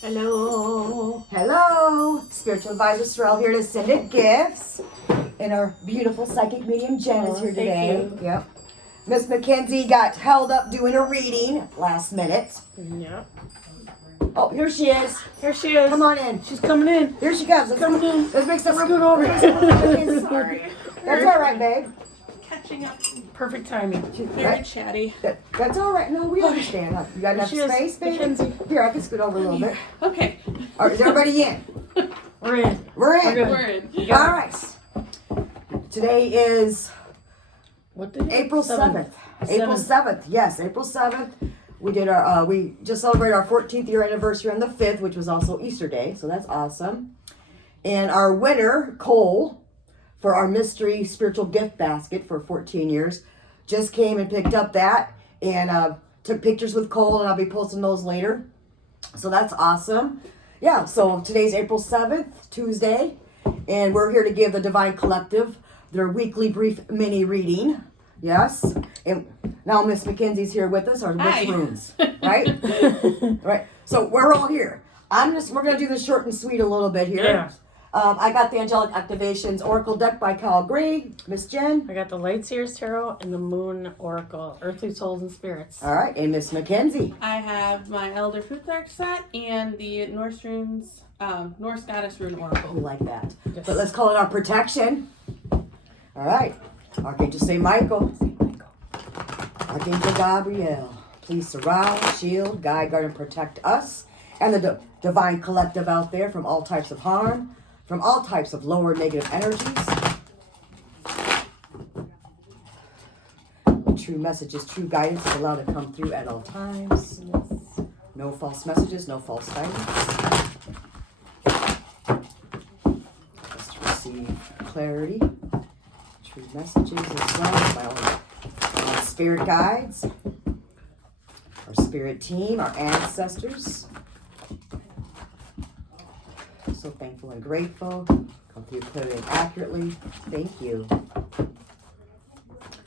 Hello. Hello. Spiritual Advisor Sorrel here to send it gifts. And our beautiful psychic medium Jen is here today. Thank you. Yep. Miss Mackenzie got held up doing a reading last minute. Yep. Oh, here she is. Here she is. Come on in. She's coming in. Here she comes. Coming in. Let's make some room. Scoot over. Sorry. That's all right, babe. Catching up. Perfect timing. Very Right? chatty. That's all right. No, we understand. Huh? You got enough She is. space, baby? Mackenzie. Here, I can scoot over a little bit. Okay. All right, is everybody in? We're in. We're in. We're good. We're in. All right. Today is What day? April 7th. April 7th. Yes, April 7th. We did our we just celebrated our 14th year anniversary on the 5th, which was also Easter Day, so that's awesome. And our winner, Cole, for our mystery spiritual gift basket for 14 years, just came and picked up that and took pictures with Cole, and I'll be posting those later. So that's awesome. Yeah, so today's April 7th, Tuesday, and we're here to give the Divine Collective their weekly brief mini reading. Yes. And now Miss Mackenzie's here with us, our Hi. witch runes. Right? Right. So we're all here. We're gonna do this short and sweet a little bit here. Yeah. I got the Angelic Activations Oracle deck by Cal Gray. Miss Jen. I got the Light Seers Tarot and the Moon Oracle, Earthly Souls and Spirits. All right, and Miss Mackenzie. I have my Elder Futhark set and the Norse runes, Norse Goddess Rune Oh, Oracle. like that. Yes. But let's call it our protection. All right. Archangel St. Michael. Archangel Gabriel. Please surround, shield, guide, guard, and protect us and the Divine Collective out there from all types of harm, from all types of lower negative energies. True messages, true guidance is allowed to come through at all times. No false messages, no false guidance. Just receive clarity, true messages as well by our spirit guides, our spirit team, our ancestors. So thankful and grateful. Come through clearly and accurately. Thank you.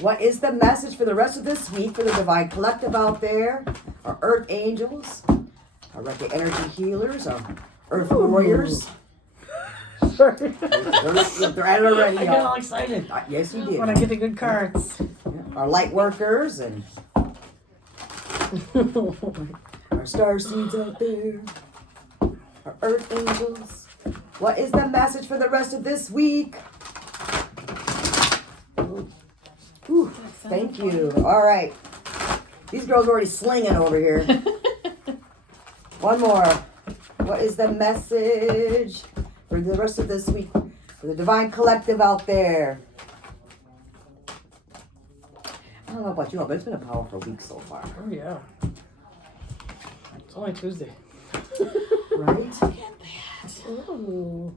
What is the message for the rest of this week for the Divine Collective out there? Our Earth Angels, our Reiki Energy Healers, our Earth Warriors. Sorry. They're at it already. I got all excited Yes, you did. when I get the good cards. Our Light Workers and our Star Seeds out there. Our Earth Angels. What is the message for the rest of this week? Ooh, thank you. All right. These girls are already slinging over here. One more. What is the message for the rest of this week for the Divine Collective out there? I don't know about you all, but it's been a powerful week so far. Oh, yeah. It's only Tuesday. Right? Ooh.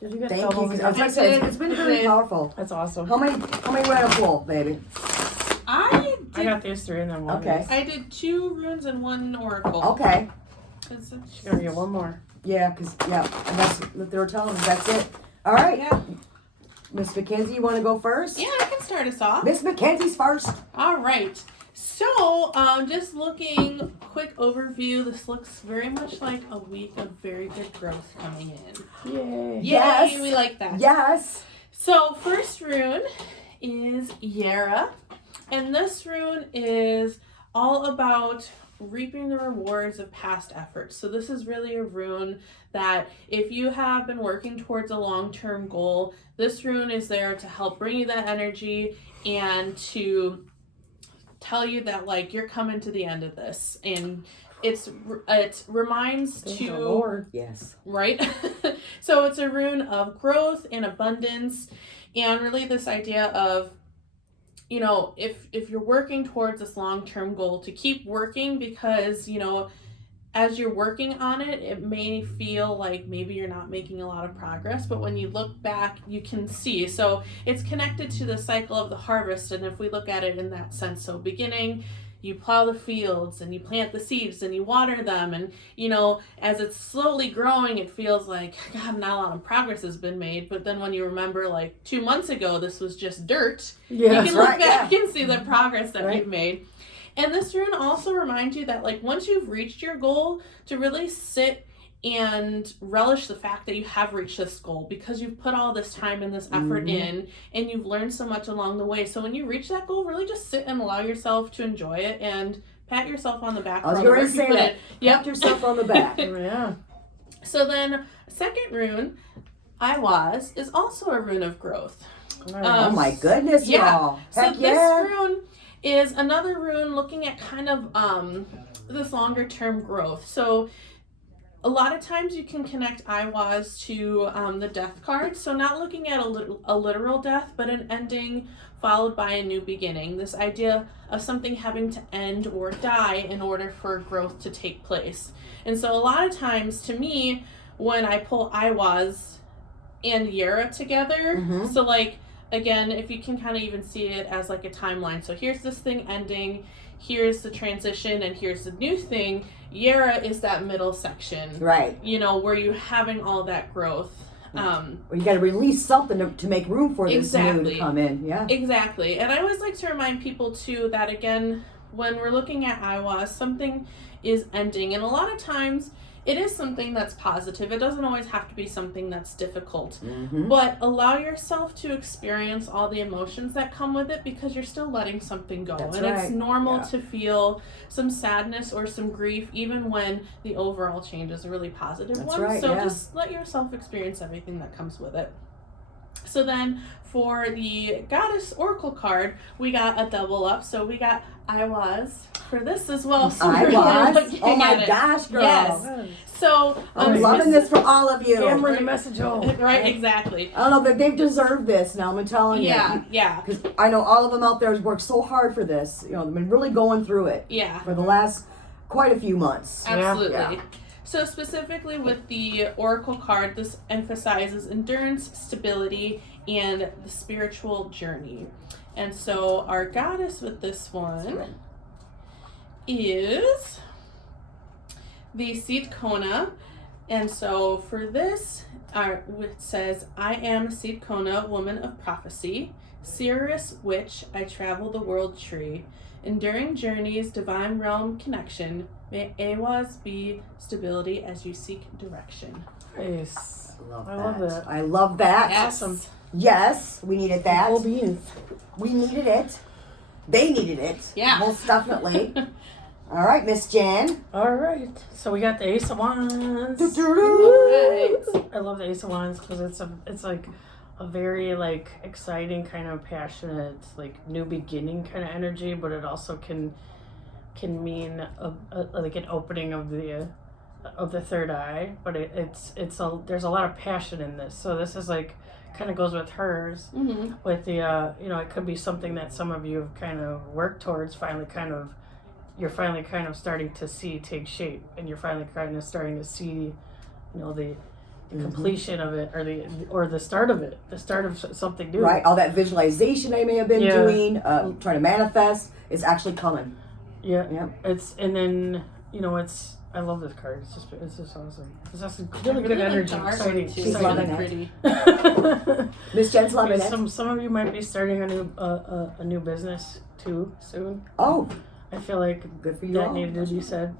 Did you get Thank doubles? you. As I said, it's been very powerful. That's awesome. How many we're gonna pull, baby? I I got these three and then one. Okay. is- I did 2 runes and 1 oracle. Okay. It's She's gonna get one more. Yeah, and that's what they were telling us. That's it. All right. Yeah. Miss Mackenzie, you want to go first? Yeah, I can start us off. Miss Mackenzie's first. All right. So, just looking, quick overview. This looks very much like a week of very good growth coming in. Yay. Yay, Yes. we like that. Yes. So, first rune is Yara. And this rune is all about reaping the rewards of past efforts. So this is really a rune that if you have been working towards a long-term goal, this rune is there to help bring you that energy and to tell you that like you're coming to the end of this. And it reminds Thank to the Lord. Yes. right? So it's a rune of growth and abundance, and really this idea of, you know, if you're working towards this long-term goal, to keep working, because, you know, as you're working on it, it may feel like maybe you're not making a lot of progress, but when you look back, you can see. So it's connected to the cycle of the harvest, and if we look at it in that sense, so beginning, you plow the fields and you plant the seeds and you water them, and you know, as it's slowly growing, it feels like, God, not a lot of progress has been made. But then when you remember like 2 months ago this was just dirt, Yeah, you can look right, back and see the progress that Right. you've made. And this rune also reminds you that, like, once you've reached your goal, to really sit and relish the fact that you have reached this goal because you've put all this time and this effort in, and you've learned so much along the way. So when you reach that goal, really just sit and allow yourself to enjoy it and pat yourself on the back. I was going to say that. Yep. Pat yourself on the back. Yeah. So then, second rune, Aiwass, is also a rune of growth. Oh my goodness, yeah. y'all. So Heck this yeah. rune is another rune looking at kind of this longer term growth. So a lot of times you can connect Aiwass to the death card. So not looking at a literal death, but an ending followed by a new beginning. This idea of something having to end or die in order for growth to take place. And so a lot of times, to me, when I pull Aiwass and Yera together, so like, again, if you can kind of even see it as like a timeline. So here's this thing ending, here's the transition, and here's the new thing. Yera is that middle section. Right. You know, where you're having all that growth. You got to release something to make room for this new to come in. Yeah. Exactly. And I always like to remind people too that, again, when we're looking at Aiwass, something is ending. And a lot of times it is something that's positive. It doesn't always have to be something that's difficult. But allow yourself to experience all the emotions that come with it because you're still letting something go. That's and right. It's normal to feel some sadness or some grief even when the overall change is a really positive That's one. right, So yeah. just let yourself experience everything that comes with it. So then for the Goddess Oracle card, we got a double up. So we got Aiwass for this as well. So we're Aiwass? looking Oh my at it. gosh, girl. Yes. So I'm loving this for all of you. Hammer the message home. Right, exactly. I don't know, but they've deserved this now, I'm telling you. Yeah. Because I know all of them out there has worked so hard for this. You know, they've been really going through it Yeah. for the last quite a few months. Absolutely. Yeah. So specifically with the Oracle card, this emphasizes endurance, stability, and the spiritual journey. And so our goddess with this one is the Seed-Kona. And so for this, it says, I am Seed-Kona, woman of prophecy, Sirius witch, I travel the world tree. Enduring journeys, divine realm connection. May Aiwass be stability as you seek direction. Nice. I love that. I love that. Awesome. Yes, we needed that. Full beans. We needed it. They needed it. Yeah. Most definitely. All right, Miss Jan. All right. So we got the Ace of Wands. Right. I love the Ace of Wands because it's like a very like exciting kind of passionate like new beginning kind of energy, but it also can mean a like an opening of the third eye. But there's a lot of passion in this. So this is like kind of goes with hers. Mm-hmm. With the it could be something that some of you have kind of worked towards. You're finally kind of starting to see take shape, and you're finally kind of starting to see, the completion of it, or the start of it, the start of something new. Right, all that visualization I may have been doing, trying to manifest, is actually coming. Yeah. Yeah. I love this card. It's just awesome. It's just really good energy. Exciting. She's loving it. Pretty. Miss Jen's loving it. Some of you might be starting a new business too soon. Oh, I feel like good for you that all. needed to be said.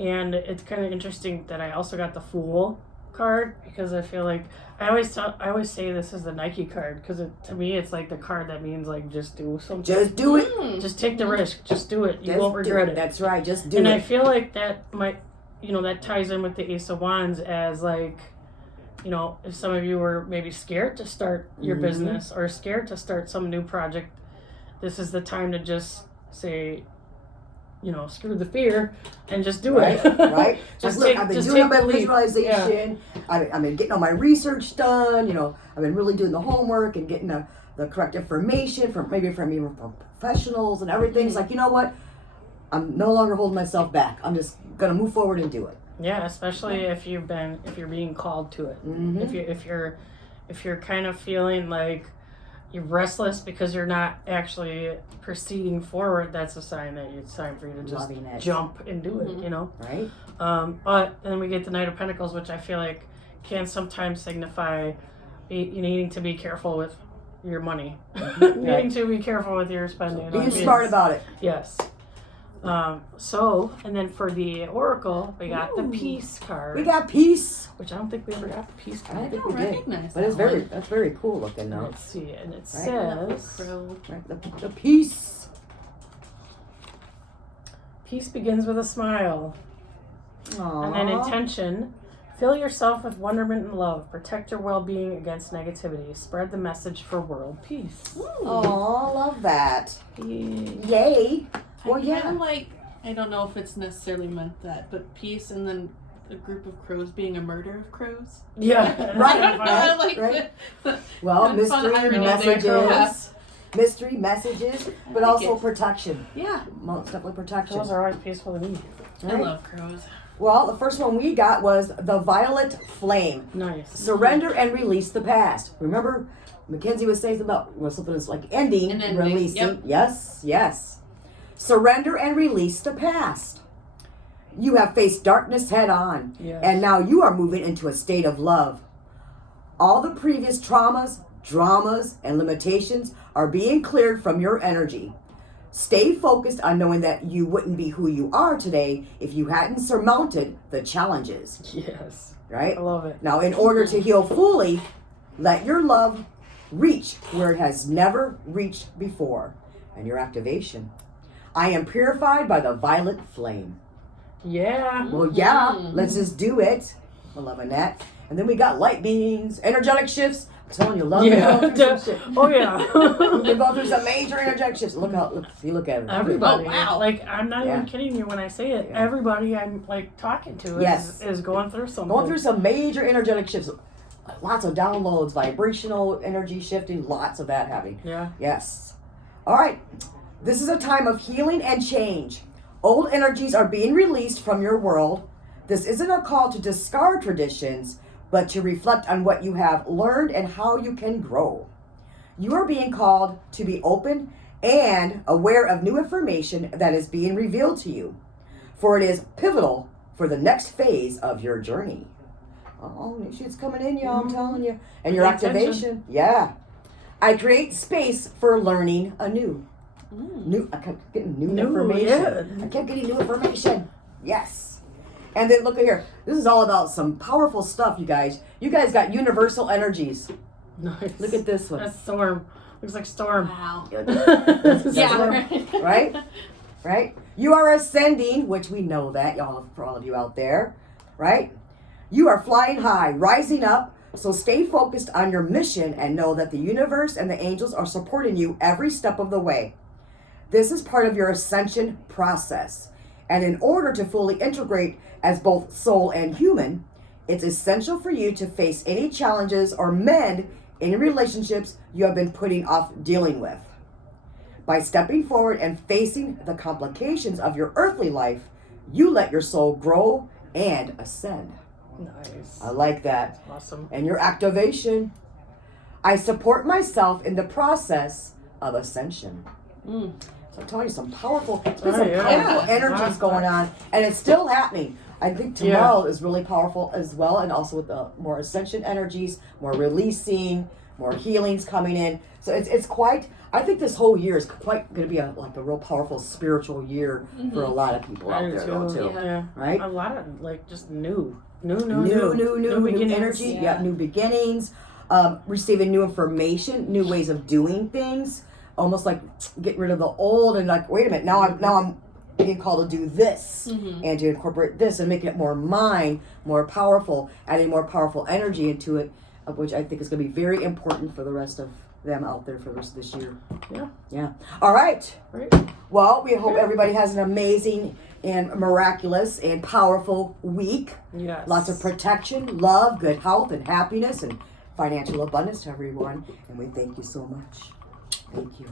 And it's kind of interesting that I also got the Fool card because I feel like I always say this is the Nike card because to me it's like the card that means like just do something. Just do it. Just take the risk. Just do it. You Just won't do regret it. That's right. Just do And it. I feel like that might, that ties in with the Ace of Wands as like, if some of you were maybe scared to start your business or scared to start some new project, this is the time to just say, screw the fear and just do it. Right? Just Look, take- I've been just doing take my the leap. visualization. I've been getting all my research done. I've been really doing the homework and getting the correct information from professionals and everything. It's like, you know what? I'm no longer holding myself back. I'm just gonna move forward and do it. Yeah, especially if you're being called to it. If you're kind of feeling like you're restless because you're not actually proceeding forward, that's a sign that it's time for you to just Loving it. jump and do it, Right? But then we get the Knight of Pentacles, which I feel like can sometimes signify needing to be careful with your money. Right. Needing to be careful with your spending. Being smart about it. Yes. And then for the Oracle, we got the Peace card. We got peace. Which I don't think we ever got the Peace I card. think don't we did. recognize But it's that very one. that's very cool looking though. Let's see, and it Right. says, Crow. Right? The peace. peace begins with a smile. Aww. And then intention. Fill yourself with wonderment and love. Protect your well-being against negativity. Spread the message for world peace. Aw, love that. Yay. Yay. Well, I yeah. kind of like, I don't know if it's necessarily meant that, but peace and then a group of crows being a murder of crows. Yeah. Right, I like right. it. Well, Fun mystery irony there, messages. perhaps. Mystery messages, but like also it. protection. Yeah, Most definitely protection. Those are always peaceful to me. I Right? love crows. Well, the first one we got was the Violet Flame. Nice. Surrender and release the past. Remember, Mackenzie was saying something about something that's like ending, An ending, releasing. yep. Yes. Surrender and release the past. You have faced darkness head on, Yes. and now you are moving into a state of love. All the previous traumas, dramas, and limitations are being cleared from your energy. Stay focused on knowing that you wouldn't be who you are today if you hadn't surmounted the challenges, Yes. right? I love it. Now, in order to heal fully, let your love reach where it has never reached before. And your activation. I am purified by the violet flame. Yeah. Well, yeah, Mhm. let's just do it. I'm loving that. And then we got light beings, energetic shifts. I'm telling you, love Yeah. going through some shit. Oh, yeah. You're going through some major energetic shifts. Look how, look, you look at it. Everybody. Oh, wow. Like, I'm not Yeah. even kidding you when I say it. Yeah. Everybody I'm, like, talking to Yes. is going through something. Going through some major energetic shifts. Lots of downloads, vibrational energy shifting, lots of that happening. Yeah. Yes. All right. This is a time of healing and change. Old energies are being released from your world. This isn't a call to discard traditions, but to reflect on what you have learned and how you can grow. You are being called to be open and aware of new information that is being revealed to you, for it is pivotal for the next phase of your journey. Oh, new shit's coming in, y'all, I'm telling you. And your Pay attention. activation. Yeah. I create space for learning anew. I kept getting new New, information. yeah. I kept getting new information. Yes. And then look at here. This is all about some powerful stuff, you guys. You guys got universal energies. Nice. Look at this one. That's Storm. Looks like Storm. Wow. That's Yeah. what- right? Right? You are ascending, which we know that, y'all, for all of you out there, right? You are flying high, rising up. So stay focused on your mission and know that the universe and the angels are supporting you every step of the way. This is part of your ascension process. And in order to fully integrate as both soul and human, it's essential for you to face any challenges or mend any relationships you have been putting off dealing with. By stepping forward and facing the complications of your earthly life, you let your soul grow and ascend. Nice. I like that. Awesome. And your activation. I support myself in the process of ascension. Mm. So I'm telling you, some powerful, there's been some yeah. powerful Yeah. energies going on, and it's still happening. I think tomorrow is really powerful as well, and also with the more ascension energies, more releasing, more healings coming in. So it's quite. I think this whole year is quite going to be a real powerful spiritual year for a lot of people out I do there, though, too. Yeah. Right? A lot of, like, just new New beginnings. energy. Yeah. Yeah, new beginnings. Receiving new information, new ways of doing things. Almost like getting rid of the old and like, wait a minute, now I'm being called to do this and to incorporate this and making it more mine, more powerful, adding more powerful energy into it, which I think is going to be very important for the rest of them out there for the rest of this year. Yeah. Yeah. All right. Right. Well, we hope everybody has an amazing and miraculous and powerful week. Yes. Lots of protection, love, good health, and happiness, and financial abundance to everyone. And we thank you so much. Thank you.